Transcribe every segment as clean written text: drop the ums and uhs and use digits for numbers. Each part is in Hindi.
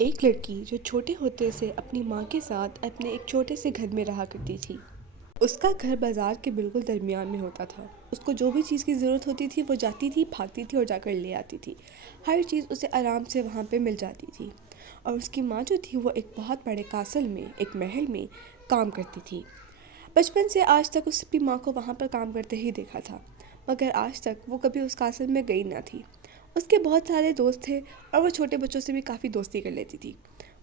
एक लड़की जो छोटे होते से अपनी माँ के साथ अपने एक छोटे से घर में रहा करती थी। उसका घर बाजार के बिल्कुल दरमियान में होता था। उसको जो भी चीज़ की ज़रूरत होती थी वो जाती थी, भागती थी और जाकर ले आती थी। हर चीज़ उसे आराम से वहाँ पे मिल जाती थी। और उसकी माँ जो थी वो एक बहुत बड़े कासल में, एक महल में काम करती थी। बचपन से आज तक उसने अपनी माँ को वहाँ पर काम करते ही देखा था, मगर आज तक वो कभी उस कासल में गई ना थी। उसके बहुत सारे दोस्त थे और वो छोटे बच्चों से भी काफ़ी दोस्ती कर लेती थी।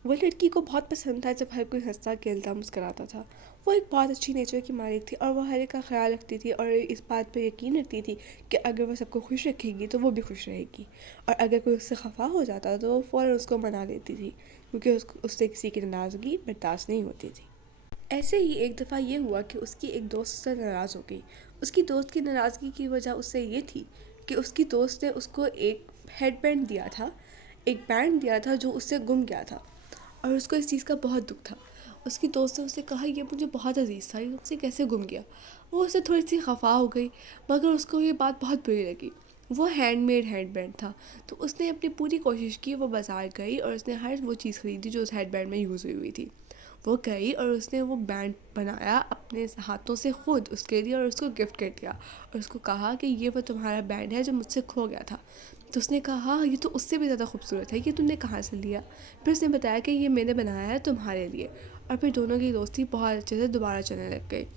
वो लड़की को बहुत पसंद था जब हर कोई हंसता खेलता मुस्कराता था। वो एक बहुत अच्छी नेचर की मालिक थी और वो हर एक का ख्याल रखती थी और इस बात पर यकीन रखती थी कि अगर वो सबको खुश रखेगी तो वो भी खुश रहेगी। और अगर कोई उससे खफा हो जाता तो वो फ़ौरन उसको मना लेती थी, क्योंकि उससे किसी की नाराज़गी बर्दाश्त नहीं होती थी। ऐसे ही एक दफ़ा ये हुआ कि उसकी एक दोस्त उससे नाराज़ हो गई। उसकी दोस्त की नाराज़गी की वजह उससे ये थी कि उसकी दोस्त ने उसको एक हेडबैंड दिया था, एक बैंड दिया था जो उससे गुम गया था। और उसको इस चीज़ का बहुत दुख था। उसकी दोस्त ने उससे कहा, ये मुझे बहुत अजीज़ था, ये मुझसे कैसे गुम गया। वो उससे थोड़ी सी खफा हो गई, मगर उसको ये बात बहुत बुरी लगी। वो हैंडमेड हेडबैंड था, तो उसने अपनी पूरी कोशिश की। वो बाज़ार गई और उसने हर वो चीज़ खरीदी जो उस हेडबैंड में यूज़ हुई हुई थी। वो गई और उसने वो बैंड बनाया अपने हाथों से खुद उसके लिए और उसको गिफ्ट कर दिया। और उसको कहा कि ये वो तुम्हारा बैंड है जो मुझसे खो गया था। तो उसने कहा, हाँ ये तो उससे भी ज़्यादा खूबसूरत है, ये तुमने कहाँ से लिया। फिर उसने बताया कि ये मैंने बनाया है तुम्हारे लिए। और फिर दोनों की दोस्ती बहुत अच्छे से दोबारा चलने लग गई।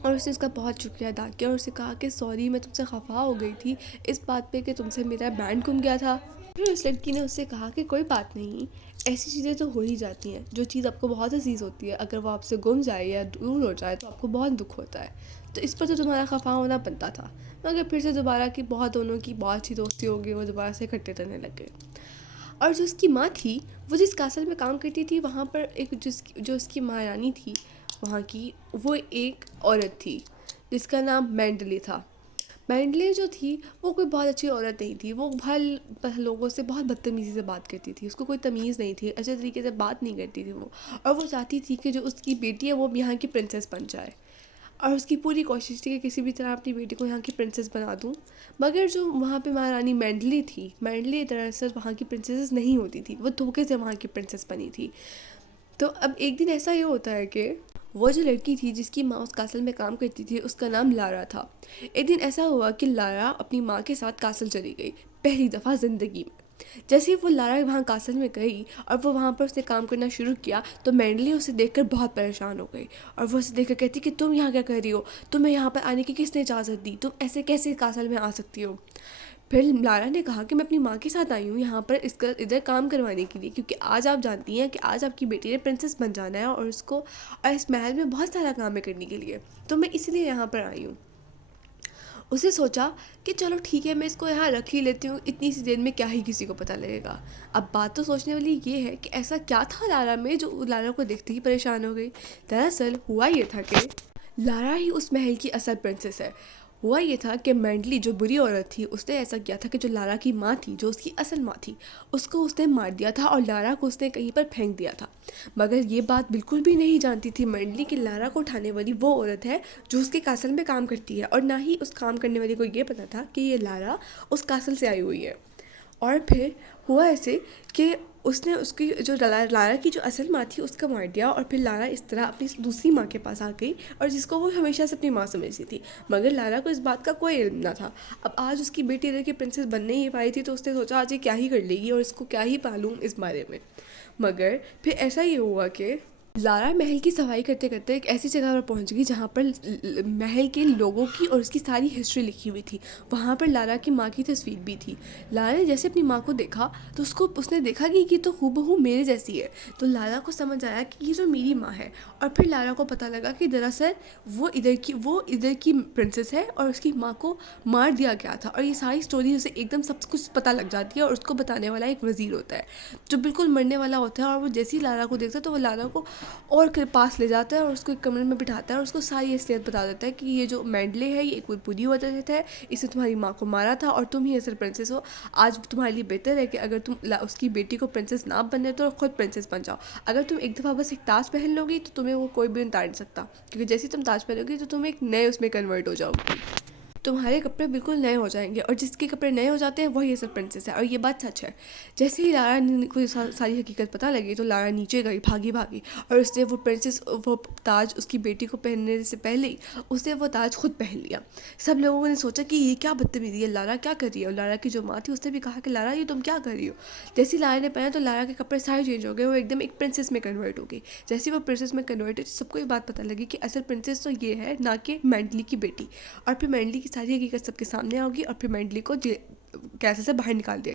और उसने उसका बहुत शुक्रिया अदा किया और उसे कहा कि सॉरी, मैं तुमसे खफा हो गई थी इस बात पे कि तुमसे मेरा बैंड गुम गया था। फिर उस लड़की ने उससे कहा कि कोई बात नहीं, ऐसी चीज़ें तो हो ही जाती हैं। जो चीज़ आपको बहुत अजीज़ होती है अगर वो आपसे गुम जाए या दूर हो जाए तो आपको बहुत दुख होता है। तो इस पर तो तुम्हारा खफा होना बनता था। मगर फिर से दोबारा की बहुत दोनों की बहुत अच्छी दोस्ती हो गई, वो दोबारा से इकट्ठे रहने लग गए। और जो उसकी माँ थी, वो जिस कासल में काम करती थी वहाँ पर एक जो उसकी महारानी थी वहाँ की, वो एक औरत थी जिसका नाम मैंडली था। मैंडले जो थी वो कोई बहुत अच्छी औरत नहीं थी। वो हर लोगों से बहुत बदतमीज़ी से बात करती थी। उसको कोई तमीज़ नहीं थी, अच्छे तरीके से बात नहीं करती थी वो। और वो चाहती थी कि जो उसकी बेटी है वो भी यहाँ की प्रिंसेस बन जाए। और उसकी पूरी कोशिश थी कि किसी भी तरह अपनी बेटी को यहाँ की प्रिंसेस बना दूँ। मगर जो वहाँ पे महारानी मैंडली थी, मैंडली दरअसल वहाँ की प्रिंसेस नहीं होती थी, वो धोखे से वहाँ की प्रिंसेस बनी थी। तो अब एक दिन ऐसा ये होता है कि वो जो लड़की थी जिसकी माँ उस कासल में काम करती थी, उसका नाम लारा था। एक दिन ऐसा हुआ कि लारा अपनी माँ के साथ कासल चली गई, पहली दफ़ा ज़िंदगी में। जैसे ही वो लारा वहाँ कासल में गई और वो वहाँ पर उसने काम करना शुरू किया, तो मैंडली उसे देखकर बहुत परेशान हो गई। और वो उसे देखकर कहती कि तुम यहाँ क्या कर रही हो, तुम्हें यहाँ पर आने की किसने इजाज़त दी, तुम ऐसे कैसे कासल में आ सकती हो। फिर लारा ने कहा कि मैं अपनी माँ के साथ आई हूँ यहाँ पर इसका इधर काम करवाने के लिए, क्योंकि आज आप जानती हैं कि आज आपकी बेटी ने प्रिंसेस बन जाना है और उसको और इस महल में बहुत सारा काम है करने के लिए, तो मैं इसलिए यहाँ पर आई हूँ। उसे सोचा कि चलो ठीक है, मैं इसको यहाँ रख ही लेती हूँ, इतनी सी देर में क्या ही किसी को पता लगेगा। अब बात तो सोचने वाली ये है कि ऐसा क्या था लारा में जो लारा को देखते ही परेशान हो गई। दरअसल हुआ ये था कि लारा ही उस महल की असल प्रिंसेस है। हुआ ये था कि मैंडली जो बुरी औरत थी उसने ऐसा किया था कि जो लारा की माँ थी, जो उसकी असल माँ थी, उसको उसने मार दिया था और लारा को उसने कहीं पर फेंक दिया था। मगर ये बात बिल्कुल भी नहीं जानती थी मैंडली कि लारा को उठाने वाली वो औरत है जो उसके कासल में काम करती है, और ना ही उस काम करने वाली को ये पता था कि ये लारा उस कासल से आई हुई है। और फिर हुआ ऐसे कि उसने उसकी जो लारा की जो असल माँ थी उसका मार दिया, और फिर लारा इस तरह अपनी दूसरी माँ के पास आ गई, और जिसको वो हमेशा से अपनी माँ समझती थी। मगर लारा को इस बात का कोई इल्म ना था। अब आज उसकी बेटी इधर की प्रिंसेस बनने ही पाई थी, तो उसने सोचा आज ये क्या ही कर लेगी और इसको क्या ही पालूँ इस बारे में। मगर फिर ऐसा ही हुआ कि लारा महल की सफाई करते करते एक ऐसी जगह पर पहुंच गई जहाँ पर महल के लोगों की और उसकी सारी हिस्ट्री लिखी हुई थी। वहाँ पर लारा की माँ की तस्वीर भी थी। लारा ने जैसे अपनी माँ को देखा तो उसने देखा कि ये तो हूबहू मेरे जैसी है। तो लारा को समझ आया कि ये जो मेरी माँ है। और फिर लारा को पता लगा कि दरअसल वो इधर की प्रिंसेस है और उसकी माँ को मार दिया गया था। और ये सारी स्टोरी उसे एकदम सब कुछ पता लग जाती है, और उसको बताने वाला एक वज़ीर होता है जो बिल्कुल मरने वाला होता है। और वो जैसे ही लारा को देखता है तो वो लारा को और के पास ले जाता है और उसको एक कमरे में बिठाता है और उसको सारी असलियत बता देता है कि ये जो मैंडले है ये कोई बुरी औरत है, इसने तुम्हारी माँ को मारा था और तुम ही असल प्रिंसेस हो। आज तुम्हारे लिए बेहतर है कि अगर तुम उसकी बेटी को प्रिंसेस ना बनने तो खुद प्रिंसेस बन जाओ। अगर तुम एक दफ़ा बस एक ताज पहन लोगी तो तुम्हें वो कोई भी उतार नहीं सकता, क्योंकि जैसे ही तुम ताज पहनोगी तो तुम एक नए उसमें कन्वर्ट हो जाओगी। तुम्हारे कपड़े बिल्कुल नए हो जाएंगे। और जिसके कपड़े नए हो जाते हैं वही असल प्रिंसेस है, और ये बात सच है। जैसे ही लारा को ये सारी हकीकत पता लगी तो लारा नीचे गई भागी भागी, और उसने वो ताज उसकी बेटी को पहनने से पहले ही उसने वो ताज खुद पहन लिया। सब लोगों ने सोचा कि ये क्या बदतमीजी है, लारा क्या कर रही है। और लारा की जो माँ थी उसने भी कहा कि लारा ये तुम क्या कर रही हो। जैसे ही लारा ने पहना तो लारा के कपड़े सारे चेंज हो गए, वो एकदम एक प्रिंसेस में कन्वर्ट हो गई। जैसे ही वो प्रिंसेस में कन्वर्ट हुई तो सबको ये बात पता लगी कि असल प्रिंसेस तो ये है, ना कि मैंडली की बेटी। और फिर मैंडली की सारी हकीकत सबके सामने होगी, और फिर मैंडली को कैसे से बाहर निकाल दिया।